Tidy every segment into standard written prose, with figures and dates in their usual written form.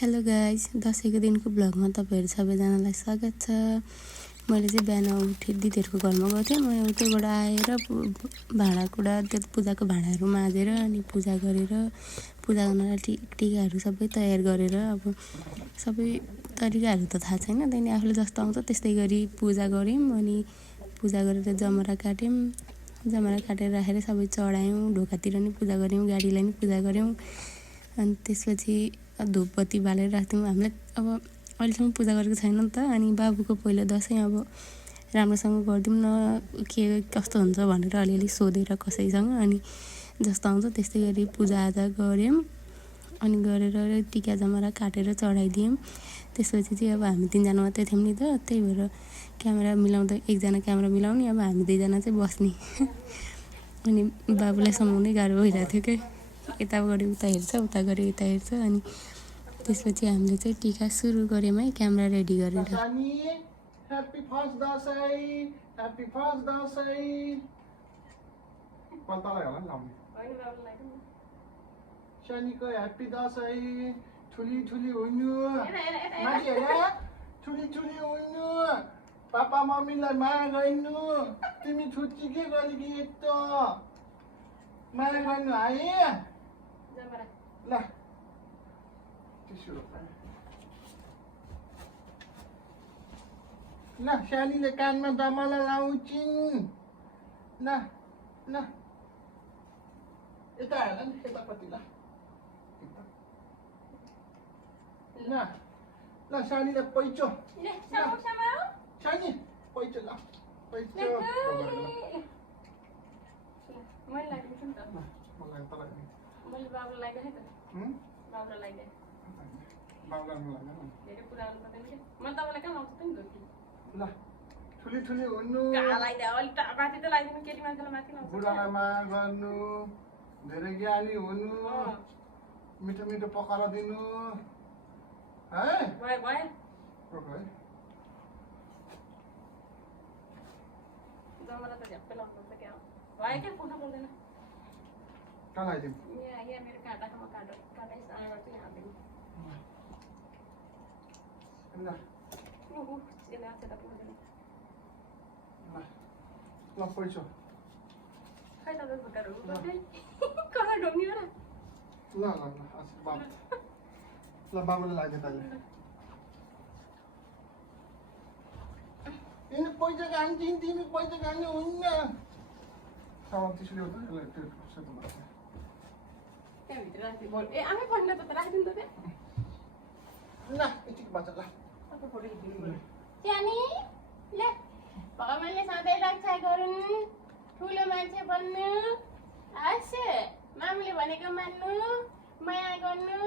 Hello guys, दसैँको दिनको भ्लगमा तपाईँहरू सबैजनालाई स्वागत छ। मैले चाहिँ बिहान उठेँ दिदीहरूको घरमा गएको थिएँ। म उतैबाट आएर भाँडाकुँडा त्यो पूजाको भाँडाहरू माझेर अनि पूजा गरेर पूजा गर्नलाई टिकाहरू सबै तयार गरेर अब सबै तरिकाहरू त थाहा छैन, त्यहाँदेखि आफूले जस्तो आउँछ त्यस्तै गरी पूजा गऱ्यौँ। अनि पूजा गरेर जमरा काट्यौँ। जमरा काटेर राखेर सबै चढायौँ, ढोकातिर नि पूजा गऱ्यौँ, गाडीलाई नि पूजा गऱ्यौँ। अनि त्यसपछि धुपबत्ती बालेर राख्थ्यौँ। हामीले अब अहिलेसम्म पूजा गरेको छैन नि त। अनि बाबुको पहिलो दसैँ अब राम्रोसँग गरिदिउँ न, के कस्तो हुन्छ भनेर अलिअलि सोधेर कसैसँग अनि जस्तो आउँछ त्यस्तै गरी पूजाआजा गऱ्यौँ। अनि गरेर टिका जमरा काटेर चढाइदियौँ। त्यसपछि चाहिँ अब हामी तिनजना मात्रै थियौँ नि त, त्यही भएर क्यामेरा मिलाउँदा एकजना क्यामेरा मिलाउने, अब हामी दुईजना चाहिँ बस्ने। अनि बाबुलाई समाउनै गाह्रो भइरहेको थियो क्या, यता गऱ्यो उता हेर्छ, उता गऱ्यो यता हेर्छ। अनि त्यसपछि हामीले चाहिँ टिका सुरु गऱ्यौँ है, क्यामेरा रेडी गरेर। Happy first Dashain, happy first Dashain. पल्तालाई होला नि लाउने। शनिको ह्याप्पी दसैँ। ठुली ठुली हुनु, माथि हेर, ठुली ठुली हुनु, पापा मम्मीलाई माया गर्नु। तिमी छुट्टी के गरेकी एक त माया गर्नु है ल। ल सानीले कानमा दमला लाउँछिन्। ल ल यता हेर नि, यतापट्टि ल ल ल सानीले पैचो, सानी पैचो ल पैचो। ल ठुली ठुली हुनु, बुढालाई माया गर्नु, धेरै ज्ञानी हुनु, मिठो मिठो पकाएर दिनु है। कहाँ आइदिउँ? ल पैसो ल ल आशीर्वाद ल बाबुले लाग्यो तैँले। यिनी पैसा खान्छन्, तिमी पैसा खाने हुन्न। सामान त्यसले हुँदैन त्यो सेतो लाग्छ। ल यति बच्चा ल सानी ले भगवानले सधैँ रक्षा गरून्, ठुलो मान्छे बन्नु, हस् मामुले भनेको मान्नु, माया गर्नु,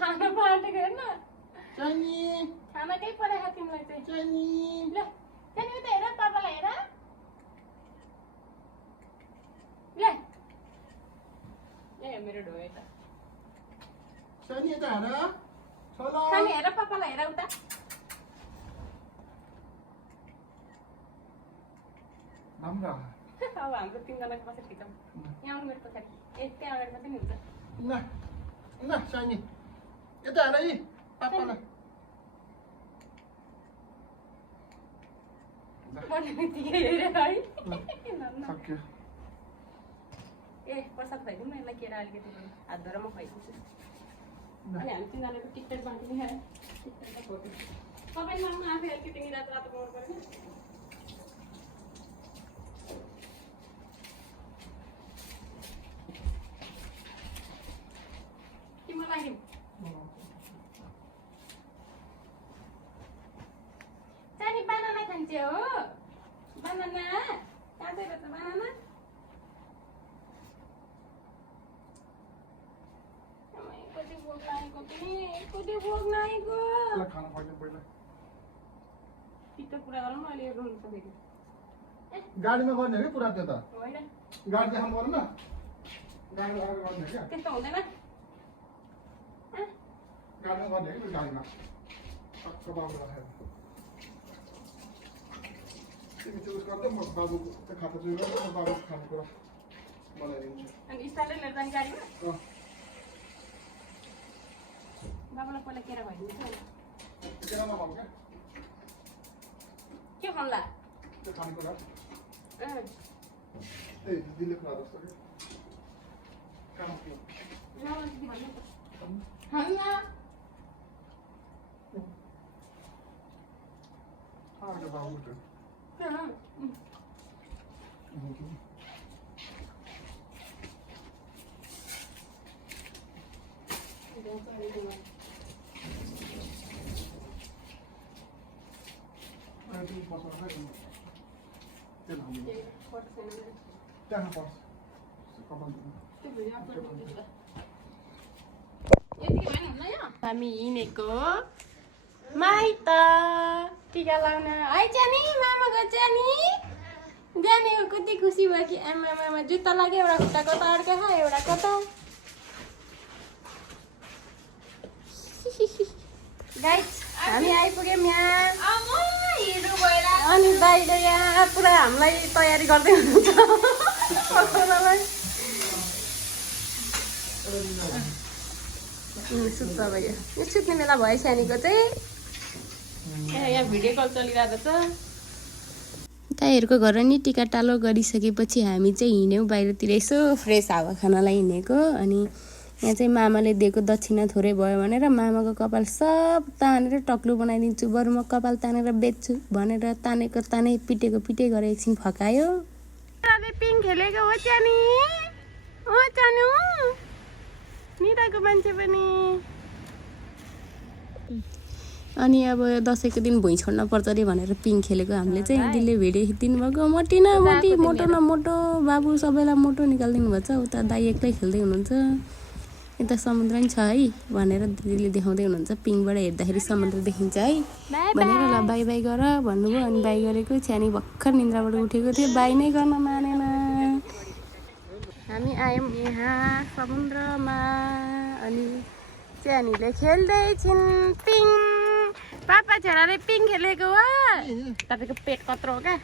खाना पार्टी गर्न। सानी खाना केही पठाएको तिमीलाई चाहिँ। सानी ल सानी उता हेर, पापालाई हेर ल। ए मेरो ढोए त सानी यता हेर, छोला सानी हेर, पापालाई हेर उता। राम्रो। अब हाम्रो तिनजनाको बसेर खिचौँ। यहाँ आउनु मेरो पछाडि, ए त्यहाँ अगाडि मात्रै नि हुन्छ। ल ल सानी यता हेर है पापालाई। सक्यो। ए प्रसाद खुवाइदिउँ न यसलाई, केरा अलिकति हात धोएर म खुवाइदिन्छु। अनि हामी तिनीहरूको टिकटक बाँधिदिने है, तपाईँले माग्नु आफै अलिकति रातो रातो पाउनु पर्यो। तिम्रो लागि सानी बनाना खान्छ हो, बनाना काँचै रहेछ बनाना। कति भोक लागेको पनि, कति भोक लागेको। ल खाना खुवाइदिउँ पहिला। पित्त पुरा गरौँ न, अहिले रुनु सकेको गाडीमा गर्ने हो कि पुरा त्यो त? होइन, गाडी देखाउनु पर्दैन, गाडी लगाएर गर्ने हो क्या? त्यस्तो हुँदैन। गाडीमा गर्ने हो कि गाडीमा टक्क बाबु राखेर तिमी चुज गर्दै म बाबुको खाता चुज गर्दै म बाबुको खानेकुरा बनाइदिन्छु। अनि स्टाइलले लिएर जाने गाडीमा बाबालाई पहिला केरा भइदिन्छ केरामा खाऊ क्या के खाउँला त्यो खानेकुरा ए दिदीले खुवा जस्तो के कहाँ थियो खान्न आगे बाबु त हामी हिँडेको माइत टिका लाउन है जानी मामाको जानेको कति खुसी भयो कि आमा जुत्ता लाग्यो एउटा खुट्टाको त अर्को खा एउटा कता गाइस हामी आइपुग्यौँ यहाँ अनि दाइले यहाँ पुरा हामीलाई तयारी गर्दै हुनुहुन्छ सुत्छ भयो यो सुत्ने बेला भयो सानीको चाहिँ यहाँ भिडियो कल चलिरहेको छ दाइहरूको घर नि टिका टालो गरिसकेपछि हामी चाहिँ हिँड्यौँ बाहिरतिर यसो फ्रेस हावा खानलाई हिँडेको अनि यहाँ चाहिँ मामाले दिएको दक्षिणा थोरै भयो भनेर मामाको कपाल सब तानेर टक्लु बनाइदिन्छु बरु म कपाल तानेर बेच्छु भनेर तानेको तानै पिटेको पिटे गरेर एकछिन फकायो पिङ खेलेको हो चानी हो चानु निदाको मान्छे पनि अनि अब दसैँको दिन भुइँ छोड्न पर्छ अरे भनेर पिङ खेलेको हामीले चाहिँ दिदीले भिडियो खिचिदिनु भएको मोटी न मोटी मोटो न मोटो बाबु सबैलाई मोटो निकालिदिनु भएको छ उता दाइ एक्लै खेल्दै हुनुहुन्छ यता समुद्र नि छ है भनेर दिदीले देखाउँदै हुनुहुन्छ पिङबाट हेर्दाखेरि समुद्र देखिन्छ है भनेर ल बाई बाई गर भन्नुभयो अनि बाई गरेको छ्यानी भर्खर निन्द्राबाट उठेको थियो बाई नै गर्न मानेन हामी आयौँ यहाँ समुद्रमा अनि छ्यानीले खेल्दैछिन् पिङ पापा छोराले पिङ खेलेको हो तपाईँको पेट कत्रो हो क्या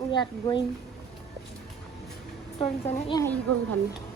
वी आर गोइङ यहाँ गयो खानु